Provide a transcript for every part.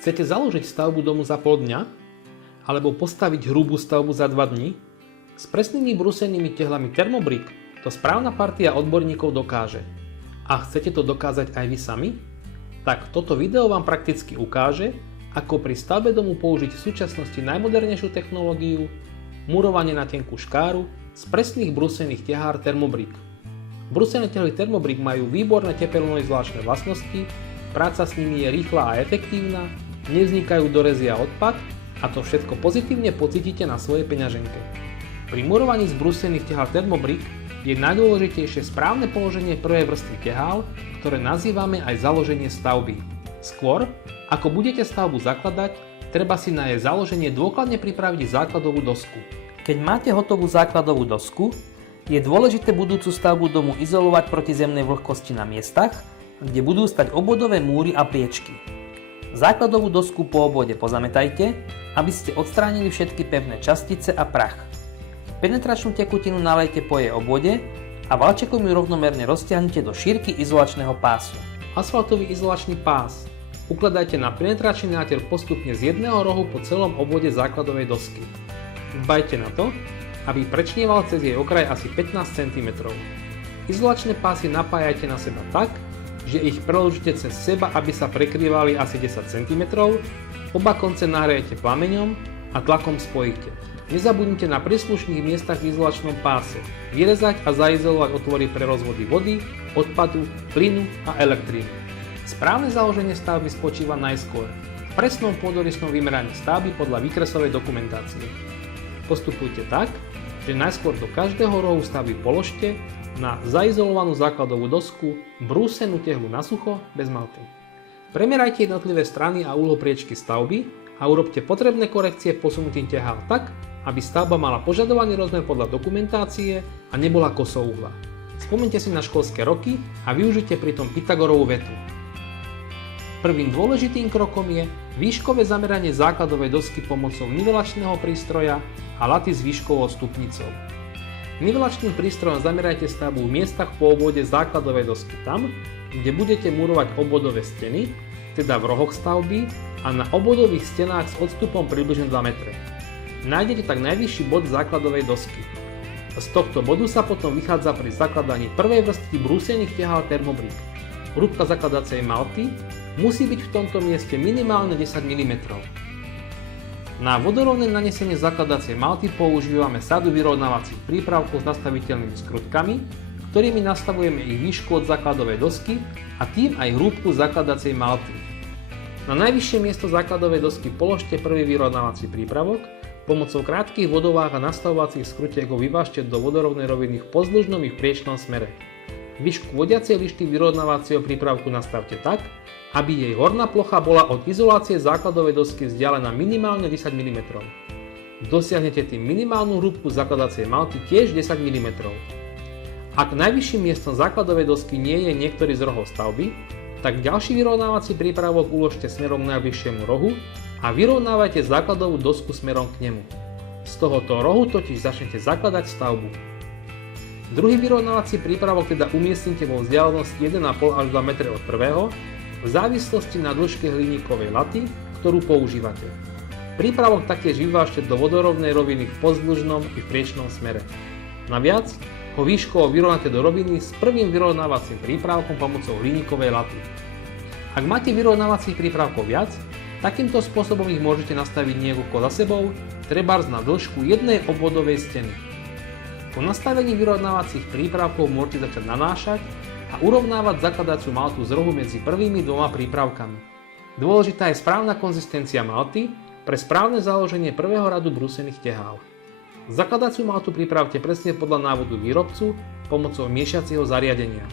Chcete založiť stavbu domu za pol dňa? Alebo postaviť hrubú stavbu za 2 dní? S presnými brúsenými tehlami Thermobrick to správna partia odborníkov dokáže. A chcete to dokázať aj vy sami? Tak toto video vám prakticky ukáže, ako pri stavbe domu použiť v súčasnosti najmodernejšiu technológiu, murovanie na tenkú škáru z presných brúsených tehár Thermobrick. Brúsené tehly Thermobrick majú výborné tepelno-izolačné vlastnosti, práca s nimi je rýchla a efektívna, nevznikajú dorezy a odpad a to všetko pozitívne pocítite na svojej peňaženke. Pri murovaní z brúsených tehál Thermobrick je najdôležitejšie správne položenie prvej vrstvy tehál, ktoré nazývame aj založenie stavby. Skôr, ako budete stavbu zakladať, treba si na jej založenie dôkladne pripraviť základovú dosku. Keď máte hotovú základovú dosku, je dôležité budúcu stavbu domu izolovať proti zemnej vlhkosti na miestach, kde budú stať obvodové múry a priečky. Základovú dosku po obvode pozametajte, aby ste odstránili všetky pevné častice a prach. Penetračnú tekutinu nalejte po jej obvode a valčekom ju rovnomerne roztiahnite do šírky izolačného pásu. Asfaltový izolačný pás ukladajte na penetračný nátier postupne z jedného rohu po celom obvode základovej dosky. Dbajte na to, aby prečnieval cez jej okraj asi 15 cm. Izolačné pásy napájajte na seba tak, že ich preložíte cez seba, aby sa prekrývali asi 10 cm, oba konce nahrejete plameňom a tlakom spojíte. Nezabudnite na príslušných miestach v izolačnom páse vyrezať a zaizolovať otvory pre rozvody vody, odpadu, plynu a elektriny. Správne založenie stavby spočíva najskôr v presnom pôdorysnom vymeraní stavby podľa výkresovej dokumentácie. Postupujte tak, že najskôr do každého rohu stavby položte na zaizolovanú základovú dosku brúsenú tehlu na sucho bez malty. Premerajte jednotlivé strany a uhlopriečky stavby a urobte potrebné korekcie posunutím tehál tak, aby stavba mala požadovaný rozmer podľa dokumentácie a nebola kosouhla. Spomeňte si na školské roky a využite pritom Pythagorovú vetu. Prvým dôležitým krokom je výškové zameranie základovej dosky pomocou nivelačného prístroja a laty s výškovou stupnicou. Nivelačným prístrojom zamerajte stavbu v miestach po obvode základovej dosky tam, kde budete murovať obvodové steny, teda v rohoch stavby a na obvodových stenách s odstupom približne 2 m. Nájdete tak najvyšší bod základovej dosky. Z tohto bodu sa potom vychádza pri zakladaní prvej vrstvy brúsených tehál Thermobrick. Hrúbka zakladacej malty musí byť v tomto mieste minimálne 10 mm. Na vodorovné nanesenie zakladacej malty používame sadu vyrovnávacích prípravkov s nastaviteľnými skrutkami, ktorými nastavujeme ich výšku od základovej dosky a tým aj hrúbku zakladacej malty. Na najvyššie miesto základovej dosky položte prvý vyrovnávací prípravok, pomocou krátkych vodováh a nastavovacích skrutiek ho vyvážte do vodorovnej roviny v pozdĺžnom i v priečnom smere. Výšku vodiacej lišty vyrovnávacieho prípravku nastavte tak, aby jej horná plocha bola od izolácie základovej dosky vzdialená minimálne 10 mm. Dosiahnete tým minimálnu hrúbku zakladacej malty tiež 10 mm. Ak najvyšším miestom základovej dosky nie je niektorý z rohov stavby, tak ďalší vyrovnávací prípravok uložte smerom k najbližšiemu rohu a vyrovnávajte základovú dosku smerom k nemu. Z tohoto rohu totiž začnete zakladať stavbu. Druhý vyrovnávací prípravok teda umiestnite vo vzdialenosti 1,5 až 2 m od prvého, v závislosti na dĺžke hliníkovej laty, ktorú používate. Prípravok taktiež vyvážte do vodorovnej roviny v pozdĺžnom i v priečnom smere. Naviac ho výškovo vyrovnáte do roviny s prvým vyrovnávacím prípravkom pomocou hliníkovej laty. Ak máte vyrovnávacích prípravkov viac, takýmto spôsobom ich môžete nastaviť niekoľko za sebou, trebárs na dĺžku jednej obvodovej steny. Po nastavení vyrovnávacích prípravkov môžete začať nanášať a urovnávať zakladaciu maltu z rohu medzi prvými dvoma prípravkami. Dôležitá je správna konzistencia malty pre správne založenie prvého radu brúsených tehál. Zakladaciu maltu pripravte presne podľa návodu výrobcu pomocou miešiaceho zariadenia.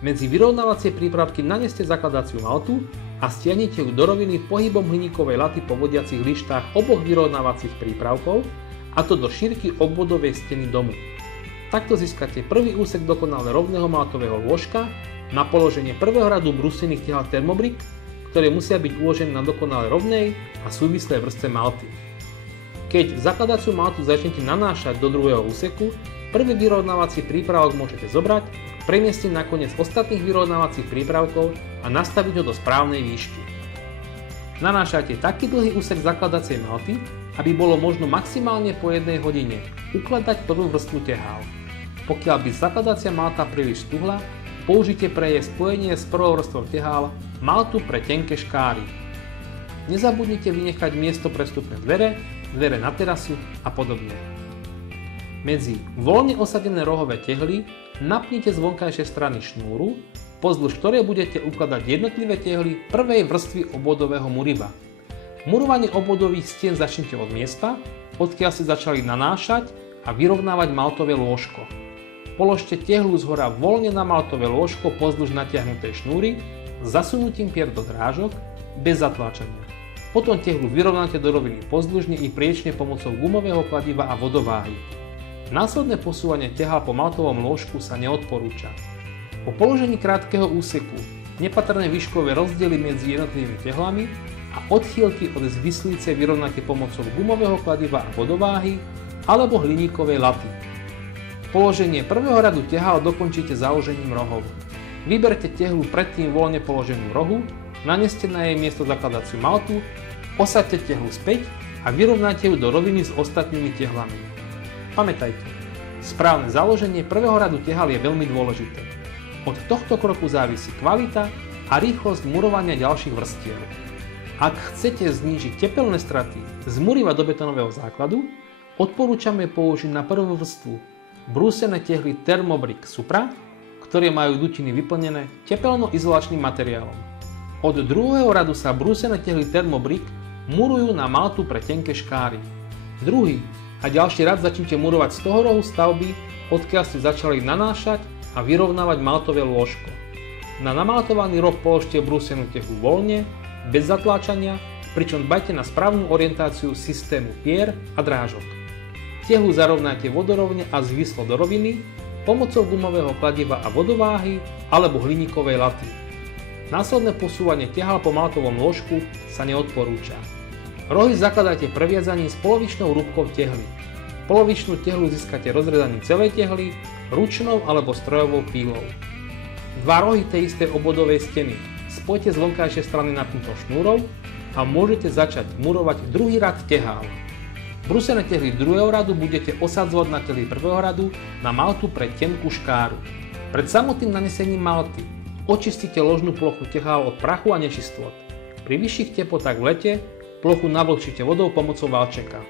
Medzi vyrovnávacie prípravky naneste zakladaciu maltu a stiahnite ju do roviny pohybom hliníkovej laty po vodiacich lištách oboch vyrovnávacích prípravkov, a to do šírky obvodovej steny domu. Takto získate prvý úsek dokonale rovného maltového lôžka na položenie prvého radu brúsených tehál Thermobrick, ktoré musia byť uložené na dokonale rovnej a súvislej vrstve malty. Keď zakladaciu maltu začnete nanášať do druhého úseku, prvý vyrovnávací prípravok môžete zobrať, premiestniť na koniec ostatných vyrovnávacích prípravkov a nastaviť ho do správnej výšky. Nanášajte taký dlhý úsek zakladacej malty, aby bolo možno maximálne po 1 hodine ukladať prvú vrstvu tehál. Pokiaľ by zakladacia malta príliš stuhla, použite pre jej spojenie s prvou vrstvou tehál maltu pre tenké škáry. Nezabudnite vynechať miesto pre vstupné dvere na terasu a podobne. Medzi voľne osadené rohové tehly napnite z vonkajšej strany šnúru, pozdĺž ktorej budete ukladať jednotlivé tehly prvej vrstvy obvodového muriva. Murovanie obvodových stien začnite od miesta, odkiaľ ste začali nanášať a vyrovnávať maltové lôžko. Položte tehlu zhora voľne na maltové lôžko pozdĺž natiahnutej šnúry s zasunutím pier do drážok bez zatláčania. Potom tehlu vyrovnáte do roviny pozdĺžne i priečne pomocou gumového kladiva a vodováhy. Následné posúvanie tehál po maltovom lôžku sa neodporúča. Po položení krátkeho úseku nepatrné výškové rozdiely medzi jednotlivými tehlami a odchýlky od zvislíce vyrovnáte pomocou gumového kladiva a vodováhy alebo hliníkovej laty. Položenie prvého radu tehál dokončíte založením rohov. Vyberte tehlu predtým voľne položenú rohu, naneste na jej miesto zakladaciu maltu, osaďte tehlu späť a vyrovnáte ju do roviny s ostatnými tehlami. Pamätajte, správne založenie prvého radu tehál je veľmi dôležité. Od tohto kroku závisí kvalita a rýchlosť murovania ďalších vrstiev. Ak chcete znížiť tepelné straty z muriva do betónového základu, odporúčame použiť na prvú vrstvu brúsené tehly Thermobrick Supra, ktoré majú dutiny vyplnené tepelno-izolačným materiálom. Od druhého radu sa brúsené tehly Thermobrick murujú na maltu pre tenké škáry. Druhý a ďalší rad začnite murovať z toho rohu stavby, odkiaľ ste začali nanášať a vyrovnávať maltové lôžko. Na namaltovaný roh položte brúsenú tehlu voľne, bez zatláčania, pričom dbajte na správnu orientáciu systému pier a drážok. Tehlu zarovnajte vodorovne a zvislo do roviny pomocou gumového kladiva a vodováhy alebo hliníkovej laty. Následné posúvanie tehál po maltovom lôžku sa neodporúča. Rohy zakladajte previazaním s polovičnou rúbkou tehly. Polovičnú tehlu získate rozrezaním celej tehly, ručnou alebo strojovou pílou. Dva rohy tej istej obvodovej steny spojte z vonkajšej strany napnutou šnúrou a môžete začať murovať druhý rad tehál. Brúsené tehly druhého radu budete osadzovať na tehly prvého radu na maltu pre tenkú škáru. Pred samotným nanesením malty očistite ložnú plochu tehál od prachu a nečistôt. Pri vyšších teplotách v lete plochu navlhčite vodou pomocou valčeka.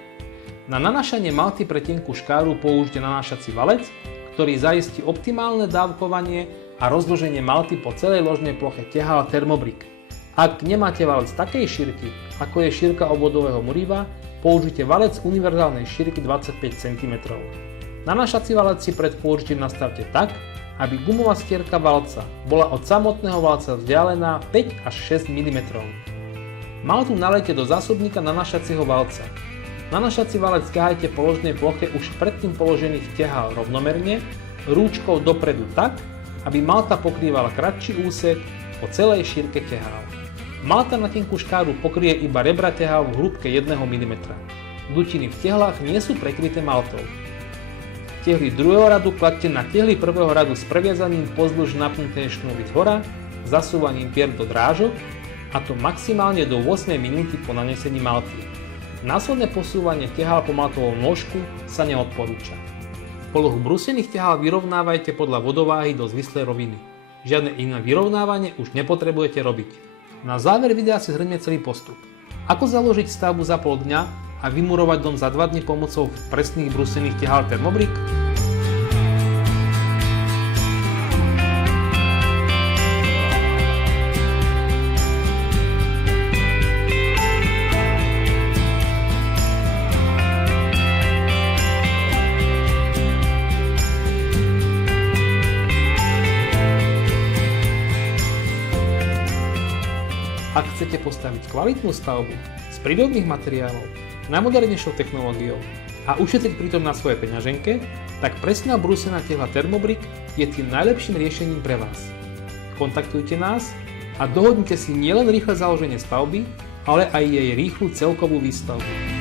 Na nanášanie malty pre tenkú škáru použite nanášací valec, ktorý zaistí optimálne dávkovanie a rozloženie malty po celej ložnej ploche tehál Thermobrick. Ak nemáte valec takej šírky, ako je šírka obvodového muriva, použite valec univerzálnej šírky 25 cm. Nanášací valec si pred použitím nastavte tak, aby gumová stierka valca bola od samotného valca vzdialená 5 až 6 mm. Maltu nalejte do zásobníka nanášacieho valca. Nanášací valec ťahajte po ložnej ploche už predtým položených tehál rovnomerne, rúčkou dopredu tak, aby malta pokrývala kratší úsek po celej šírke tehál. Malta na tenkú škáru pokrie iba rebra tehál v hĺbke 1 mm. Dutiny v tehlách nie sú prekryté maltou. Tehly druhého radu kladte na tehly prvého radu s previazaním pozdĺž napnutej šnúry zhora, zasúvaním pier do drážok, a to maximálne do 8 minúty po nanesení malty. Následné posúvanie tehál po maltovom lôžku sa neodporúča. Polohu brúsených tehál vyrovnávajte podľa vodováhy do zvislej roviny. Žiadne iné vyrovnávanie už nepotrebujete robiť. Na záver videa si zhrňme celý postup. Ako založiť stavbu za pol dňa a vymurovať dom za 2 dni pomocou presných brúsených tehál Thermobrick? Ak chcete postaviť kvalitnú stavbu z prírodných materiálov, najmodernejšou technológiou a ušetriť pritom na svojej peňaženke, tak presná brúsená tehla Thermobrick je tým najlepším riešením pre vás. Kontaktujte nás a dohodnite si nielen rýchle založenie stavby, ale aj jej rýchlu celkovú výstavbu.